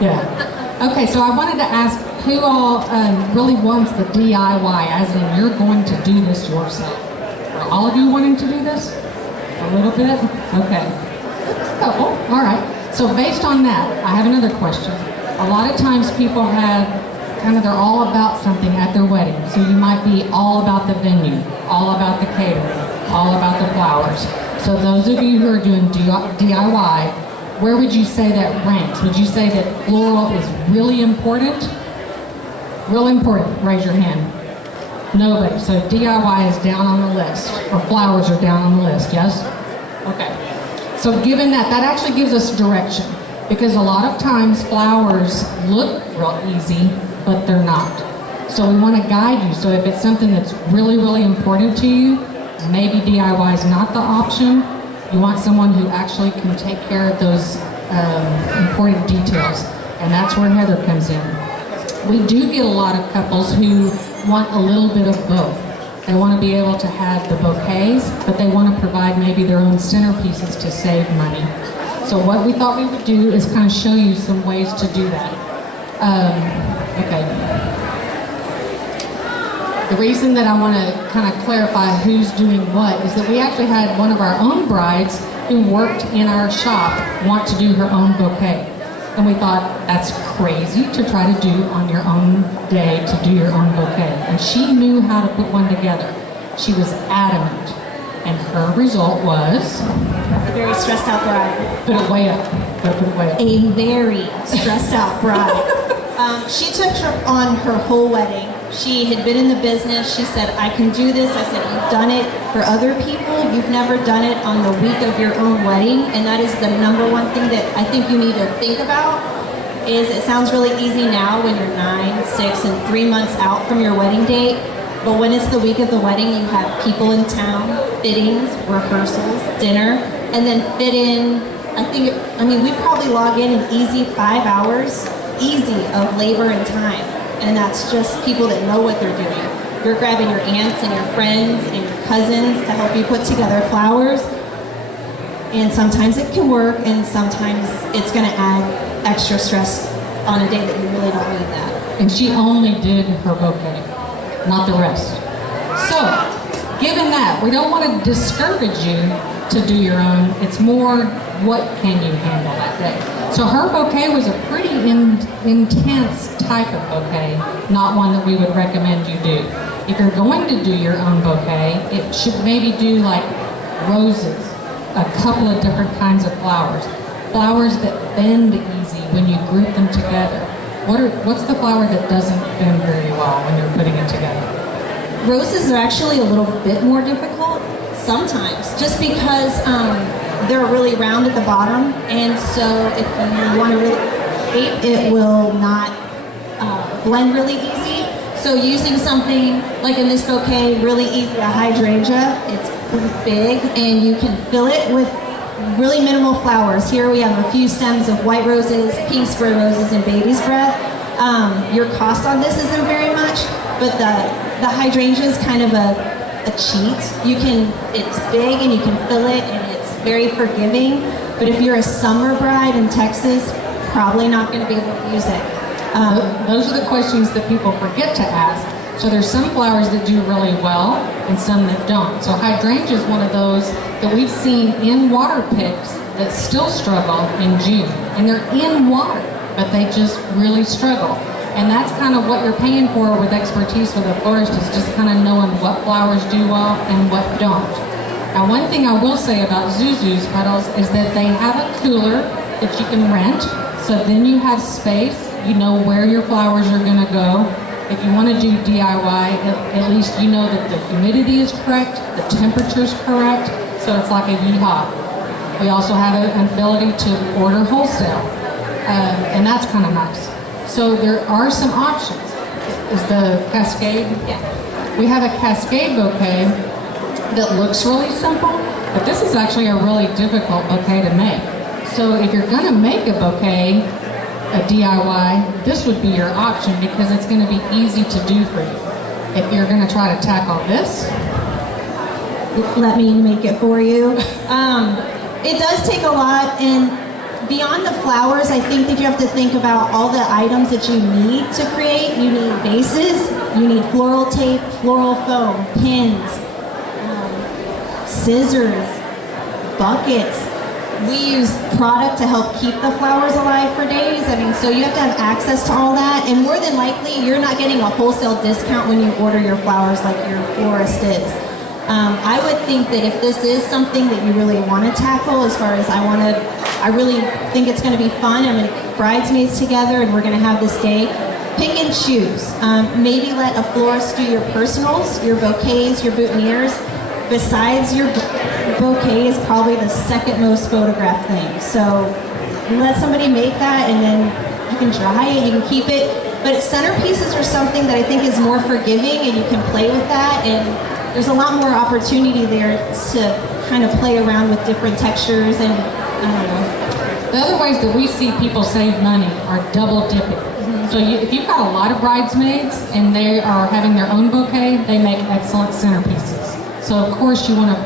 Yeah. Okay, so I wanted to ask who all really wants the DIY, as in you're going to do this yourself. Are all of you wanting to do this? A little bit? Okay. A couple. All right. So based on that, I have another question. A lot of times people have they're all about something at their wedding. So you might be all about the venue, all about the catering, all about the flowers. So those of you who are doing DIY, where would you say that ranks? Would you say that floral is really important? Real important, raise your hand. Nobody. So DIY is down on the list, or flowers are down on the list, yes? Okay. So given that, that actually gives us direction, because a lot of times flowers look real easy, but they're not. So we want to guide you. So if it's something that's really, really important to you, maybe DIY is not the option. You want someone who actually can take care of those important details, and that's where Heather comes in. We do get a lot of couples who want a little bit of both. They want to be able to have the bouquets, but they want to provide maybe their own centerpieces to save money. So what we thought we would do is kind of show you some ways to do that. Okay. The reason that I want to kind of clarify who's doing what is that we actually had one of our own brides who worked in our shop want to do her own bouquet. And we thought, that's crazy to try to do on your own day, to do your own bouquet. And she knew how to put one together. She was adamant. And her result was? A very stressed out bride. Put it way up. Put it way up. A very stressed out bride. She took on her whole wedding. She had been in the business. She said, I can do this. I said, you've done it for other people. You've never done it on the week of your own wedding. And that is the number one thing that I think you need to think about. Is it sounds really easy now when you're 9, 6, and 3 months out from your wedding date. But when it's the week of the wedding, you have people in town, fittings, rehearsals, dinner, and then fit in, we probably log in an easy 5 hours, easy, of labor and time. And that's just people that know what they're doing. You're grabbing your aunts and your friends and your cousins to help you put together flowers. And sometimes it can work, and sometimes it's going to add extra stress on a day that you really don't need that. And she only did her bouquet, not the rest. So, given that, we don't want to discourage you to do your own. It's more, what can you handle that day? So her bouquet was a pretty intense type of bouquet, not one that we would recommend you do. If you're going to do your own bouquet, it should maybe do like roses, a couple of different kinds of flowers. Flowers that bend easy when you group them together. What's the flower that doesn't bend very well when you're putting it together? Roses are actually a little bit more difficult sometimes, just because they're really round at the bottom, and so if you want to really shape, it will not blend really easy. So using something like in this bouquet, really easy, a hydrangea, it's pretty big, and you can fill it with really minimal flowers. Here we have a few stems of white roses, pink spray roses, and baby's breath. Your cost on this isn't very much, but the hydrangea is kind of a cheat. It's big and you can fill it, and it's very forgiving. But if you're a summer bride in Texas, probably not going to be able to use it. Those are the questions that people forget to ask. So there's some flowers that do really well and some that don't. So hydrangea is one of those that we've seen in water picks that still struggle in June. And they're in water, but they just really struggle. And that's kind of what you're paying for with expertise with a florist, is just kind of knowing what flowers do well and what don't. Now, one thing I will say about Zuzu's petals is that they have a cooler that you can rent. So then you have space, you know where your flowers are going to go. If you want to do DIY, at least you know that the humidity is correct, the temperature is correct, so it's like a yeehaw. We also have an ability to order wholesale, and that's kind of nice. So there are some options. Is the Cascade? Yeah. We have a Cascade bouquet that looks really simple, but this is actually a really difficult bouquet to make. So if you're going to make a bouquet, a DIY, this would be your option because it's going to be easy to do for you. If you're going to try to tackle this, let me make it for you. It does take a lot, and Beyond the flowers, I think that you have to think about all the items that you need to create. You need vases, you need floral tape, floral foam, pins, scissors, buckets. We use product to help keep the flowers alive for days. I mean, so you have to have access to all that, and more than likely, you're not getting a wholesale discount when you order your flowers like your florist is. I would think that if this is something that you really want to tackle, as far as I really think it's going to be fun. I'm going to get bridesmaids together, and we're going to have this day. Pick and choose. Maybe let a florist do your personals, your bouquets, your boutonnieres. Besides your bouquet is probably the second most photographed thing. So you let somebody make that, and then you can dry it, you can keep it. But centerpieces are something that I think is more forgiving, and you can play with that, and there's a lot more opportunity there to kind of play around with different textures, and I don't know. The other ways that we see people save money are double dipping. So if you've got a lot of bridesmaids and they are having their own bouquet, they make excellent centerpieces. So of course you want to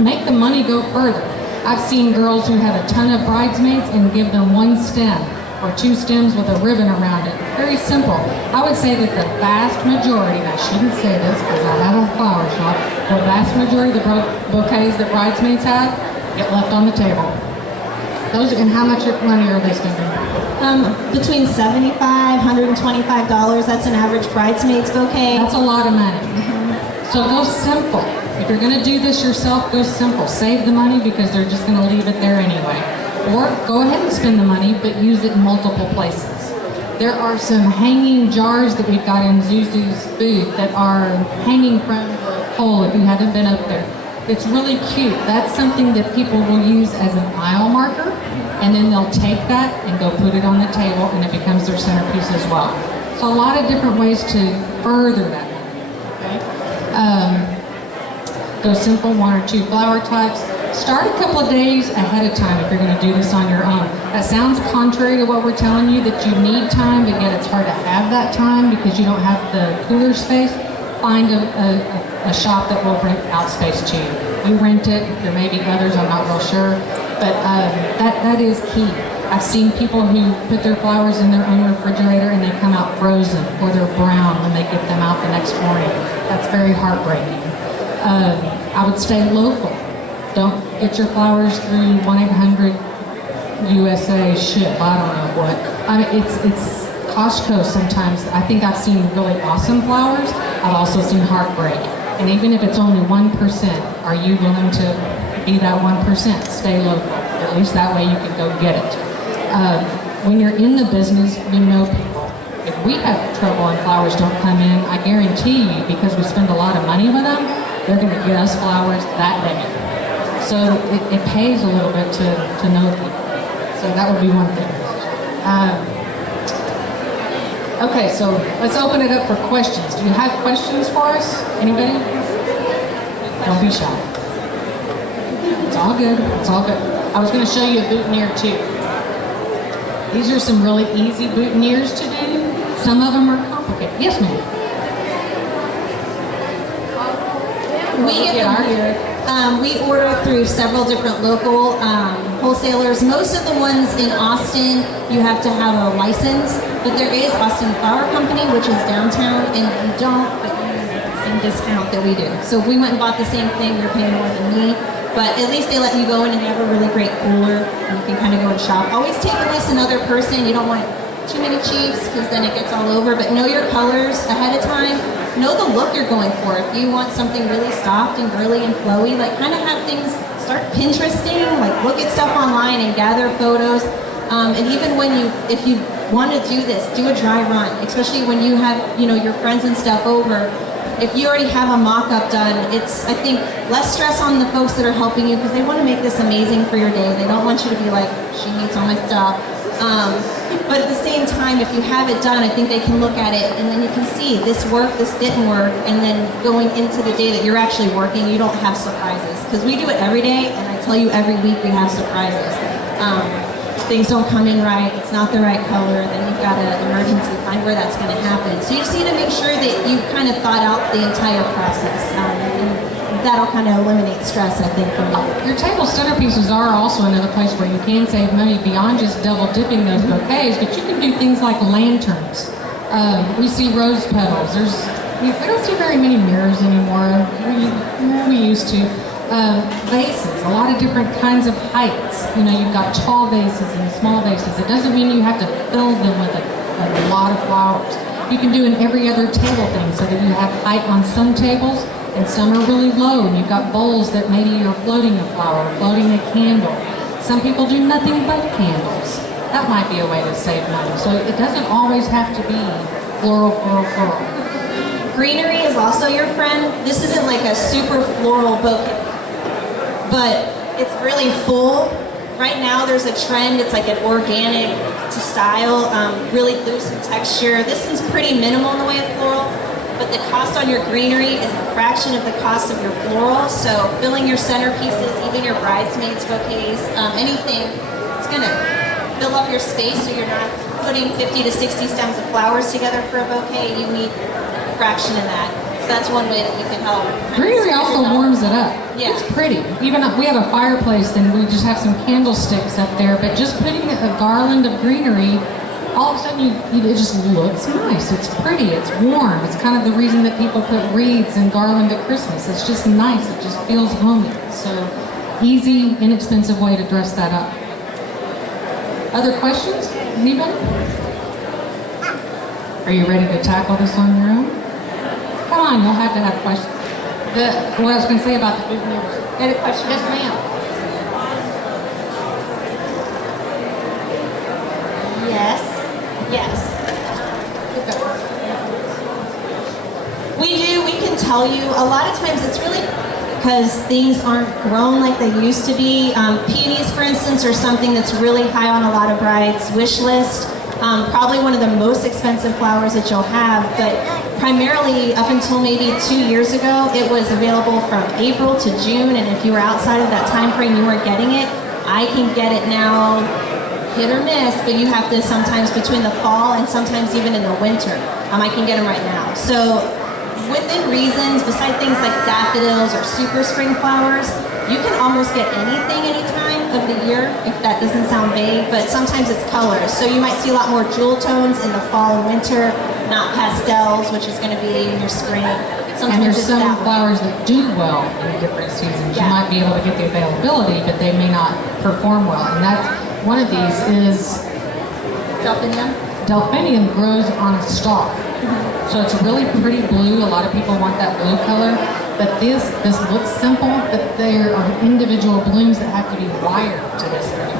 make the money go further. I've seen girls who have a ton of bridesmaids and give them one stem or two stems with a ribbon around it. Very simple. I would say that the vast majority, and I shouldn't say this because I have a flower shop, the vast majority of the bouquets that bridesmaids have get left on the table. Those, and how much money are they spending? Between $75, $125, that's an average bridesmaid's bouquet. That's a lot of money. So go simple. If you're going to do this yourself, go simple. Save the money because they're just going to leave it there anyway. Or go ahead and spend the money, but use it in multiple places. There are some hanging jars that we've got in Zuzu's booth that are hanging from the pole if you haven't been up there. It's really cute. That's something that people will use as an aisle marker, and then they'll take that and go put it on the table, and it becomes their centerpiece as well. So a lot of different ways to further that. Go simple, one or two flower types. Start a couple of days ahead of time if you're going to do this on your own. That sounds contrary to what we're telling you, that you need time, but yet it's hard to have that time because you don't have the cooler space. Find a shop that will rent out space to you. We rent it. There may be others, I'm not real sure, but that is key. I've seen people who put their flowers in their own refrigerator and they come out frozen or they're brown when they get them out the next morning. That's very heartbreaking. I would stay local. Don't get your flowers through 1-800-USA ship. I don't know what. I mean, it's Costco sometimes. I think I've seen really awesome flowers. I've also seen heartbreak. And even if it's only 1%, are you willing to be that 1%? Stay local. At least that way you can go get it. When you're in the business, you know people. If we have trouble and flowers don't come in, I guarantee you, because we spend a lot of money with them, they're going to get us flowers that day. So it pays a little bit to know people. So that would be one thing. Okay, so let's open it up for questions. Do you have questions for us? Anybody? Don't be shy. It's all good. It's all good. I was going to show you a boutonniere too. These are some really easy boutonnieres to do. Some of them are complicated. Yes, ma'am. We get them here. We order through several different local wholesalers. Most of the ones in Austin, you have to have a license, but there is Austin Flower Company, which is downtown, and you don't, but you get the same discount that we do. So if we went and bought the same thing, you're paying more than me, but at least they let you go in and they have a really great cooler, and you can kind of go and shop. Always take at least another person. You don't want too many chiefs, because then it gets all over, but know your colors ahead of time. Know the look you're going for. If you want something really soft and girly and flowy, like kind of have things, start Pinteresting, like look at stuff online and gather photos. And even if you want to do this, do a dry run, especially when you have, your friends and stuff over. If you already have a mock-up done, it's, I think, less stress on the folks that are helping you because they want to make this amazing for your day. They don't want you to be like, she needs all my stuff. But at the same time, if you have it done, I think they can look at it and then you can see this worked, this didn't work, and then going into the day that you're actually working, you don't have surprises. Because we do it every day, and I tell you every week we have surprises. Things don't come in right, it's not the right color, then you've got to emergency find where that's going to happen. So you just need to make sure that you've kind of thought out the entire process. And that'll kind of eliminate stress, I think, for me. Your table centerpieces are also another place where you can save money beyond just double dipping those bouquets, but you can do things like lanterns. We see rose petals. We don't see very many mirrors anymore. We used to. Vases, a lot of different kinds of heights. You know, you've got tall vases and small vases. It doesn't mean you have to fill them with a lot of flowers. You can do in every other table thing so that you have height on some tables and some are really low, and you've got bowls that maybe you're floating a flower, floating a candle. Some people do nothing but candles. That might be a way to save money. So it doesn't always have to be floral, floral, floral. Greenery is also your friend. This isn't like a super floral bouquet, but it's really full. Right now there's a trend, it's like an organic to style, really loose in texture. This one's pretty minimal in the way of floral, but the cost on your greenery is a fraction of the cost of your floral. So filling your centerpieces, even your bridesmaids bouquets, anything, it's gonna fill up your space so you're not putting 50 to 60 stems of flowers together for a bouquet. You need a fraction of that. So that's one way that you can help. Greenery also warms it up. Yeah. It's pretty. Even we have a fireplace and we just have some candlesticks up there, but just putting a garland of greenery, all of a sudden it just looks nice. It's pretty, it's warm. It's kind of the reason that people put wreaths and garland at Christmas. It's just nice, it just feels homey. So easy, inexpensive way to dress that up. Other questions? Anybody? Are you ready to tackle this on your own? Come on, you'll have to have questions. What I was going to say about the big mirrors. Any question? Yes, ma'am. Yes. We can tell you, a lot of times it's really because things aren't grown like they used to be. Peonies, for instance, are something that's really high on a lot of brides' wish list. Probably one of the most expensive flowers that you'll have, but primarily up until maybe 2 years ago, it was available from April to June, and if you were outside of that time frame, you weren't getting it. I can get it now, hit or miss, but you have to sometimes between the fall and sometimes even in the winter. I can get them right now. So within reasons, besides things like daffodils or super spring flowers, you can almost get anything any time of the year, if that doesn't sound vague, but sometimes it's colors. So you might see a lot more jewel tones in the fall and winter, not pastels, which is going to be in your spring. And there's some flowers that do well in different seasons. Yeah. You might be able to get the availability, but they may not perform well. And that's one of these is Delphinium. Delphinium grows on a stalk. So it's a really pretty blue. A lot of people want that blue color. But this looks simple, but there are individual blooms that have to be wired to this thing.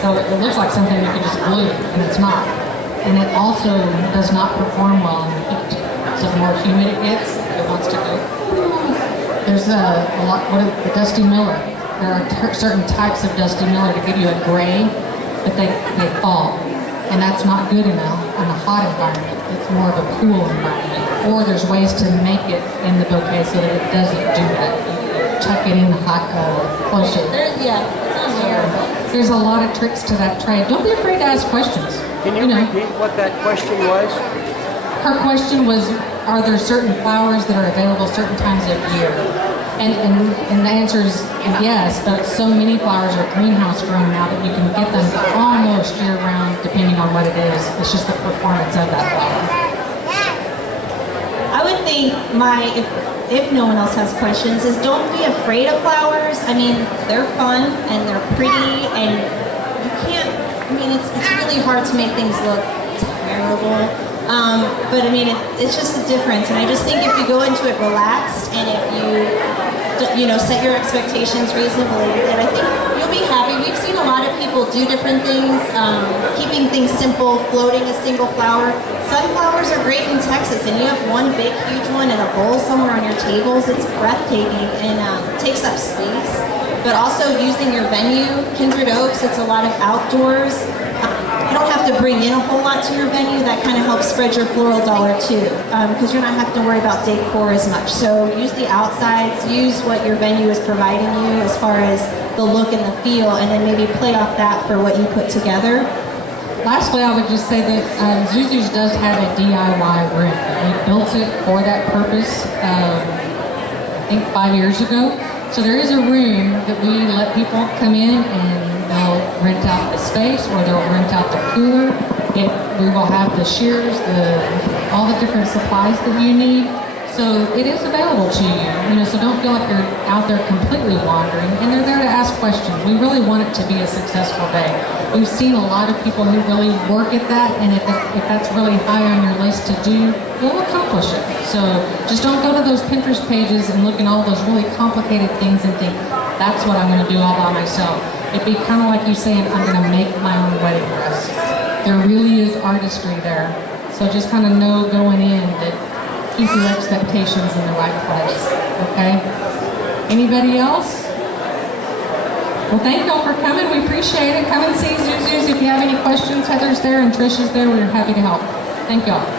So it looks like something you can just glue, and it's not. And it also does not perform well in the heat. So the more humid it gets, it wants to go. There's a lot, the Dusty Miller. There are certain types of Dusty Miller to give you a gray, but they fall. And that's not good enough in a hot environment. It's more of a cool environment. Or there's ways to make it in the bouquet so that it doesn't do that. You tuck it in hot, closer. Yeah, it's on here. There's a lot of tricks to that trade. Don't be afraid to ask questions. Can you repeat what that question was? Her question was, are there certain flowers that are available certain times of year? And the answer is yes, but so many flowers are greenhouse grown now that you can get them almost year round depending on what it is. It's just the performance of that flower. I would think if no one else has questions, is don't be afraid of flowers. I mean, they're fun and they're pretty, and you can't, I mean, it's really hard to make things look terrible. But I mean, it's just a difference. And I just think if you go into it relaxed and if you set your expectations reasonably, then I think you'll be happy. We've seen a lot of people do different things, keeping things simple, floating a single flower. Sunflowers are great in Texas, and you have one big, huge one in a bowl somewhere on your tables. It's breathtaking and takes up space. But also using your venue, Kindred Oaks, it's a lot of outdoors. You don't have to bring in a whole lot to your venue. That kind of helps spread your floral dollar too, because you're not having to worry about decor as much. So use the outsides, use what your venue is providing you as far as the look and the feel, and then maybe play off that for what you put together. Lastly, I would just say that Zuzu's does have a DIY room. We built it for that purpose. think 5 years ago. So there is a room that we let people come in and they'll rent out the space or they'll rent out the cooler. We will have the shears, all the different supplies that you need. So it is available to you, so don't feel like you're out there completely wandering, and they're there to ask questions. We really want it to be a successful day. We've seen a lot of people who really work at that, and if that's really high on your list to do, you'll accomplish it. So just don't go to those Pinterest pages and look at all those really complicated things and think, that's what I'm going to do all by myself. It'd be kind of like you saying, I'm going to make my own wedding dress. There really is artistry there. So just kind of know going in that keep your expectations in the right place, okay? Anybody else? Well, thank y'all for coming. We appreciate it. Come and see Zuzu's if you have any questions. Heather's there and Trish is there. We're happy to help. Thank y'all.